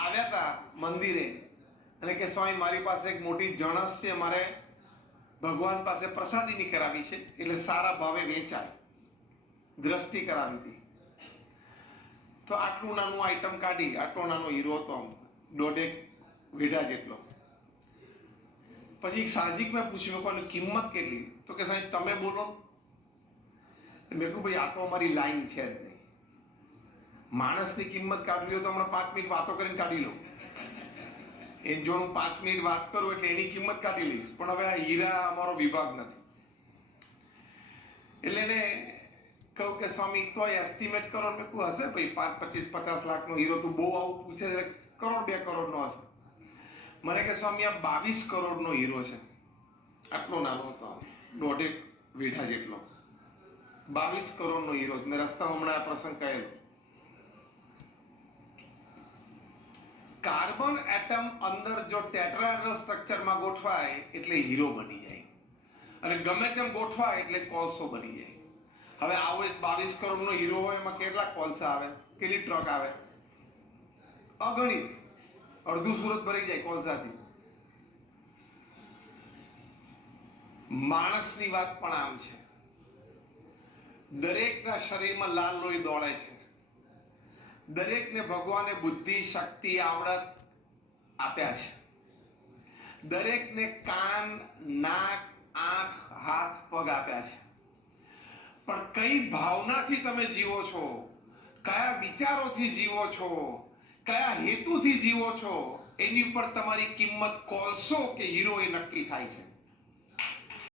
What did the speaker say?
આવ્યા હતા મંદિરે અને કે સ્વામી મારી પાસે એક મોટી જણસ છે, મારે ભગવાન પાસે પ્રસાદીની કરાવી છે, એટલે સારા ભાવે વેચાય, દ્રષ્ટિ કરાવી હતી. તો આટલું નાનું આઈટમ કાઢી, આટલો નાનો હીરો હતો, આમ 1.5 વીઘા જેટલો. પછી સાહજિક મેં પૂછ્યું, કોની કિંમત કેટલી? તો કે સાહેબ તમે બોલો. મેં કહ્યું ભાઈ આ તો અમારી લાઈન છે જ નહીં. માણસની કિંમત કાઢવી હોય તો હમણાં 5 મિનિટ વાતો કરીને કાઢી લો. એ જો હું 5 મિનિટ વાત કરું એટલે એની કિંમત કાઢી લઈશ, પણ હવે આ હીરા અમારો વિભાગ નથી. એટલે એને કહું કે સ્વામી તો એસ્ટિમેટ કરો. મેં કહું હશે ભાઈ 5, 25, 50 લાખનો હીરો. તું બહુ આવું પૂછે છે, 1 કરોડ 2 કરોડનો હશે. મને કે સ્વામી આ 22 કરોડનો હીરો છે. આટલો નાનો હતો, 1.5 વીઘા જેટલો. 22 કરોડનો હીરો. મેં રસ્તામાં હમણાં આ પ્રસંગ કહેલો. કાર્બન એટમ અંદર જો ટેટ્રાહેડ્રલ સ્ટ્રક્ચરમાં ગોઠવાય એટલે હીરો બની જાય, અને ગમે તેમ ગોઠવાય એટલે કોલસો બની જાય. હવે આવો એક 22 કરોડનો હીરો હોય, એમાં કેટલા કોલસા આવે, કેટલી ટ્રક આવે? અગણિત. અડધું સુરત ભરી જાય કોલસાથી. માણસની વાત પણ આમ છે. દરેકના શરીરમાં લાલ લોહી દોડે છે. દરેકને ભગવાને બુદ્ધિ, શક્તિ, આવડત આપ્યા છે. દરેકને કાન, નાક, આંખ, હાથ, પગ આપ્યા છે. પણ કઈ ભાવનાથી તમે જીવો છો, કયા વિચારોથી જીવો છો, કયા હેતુથી જીવો છો, એની ઉપર તમારી કિંમત કોલસો કે હીરો એ નક્કી થાય છે.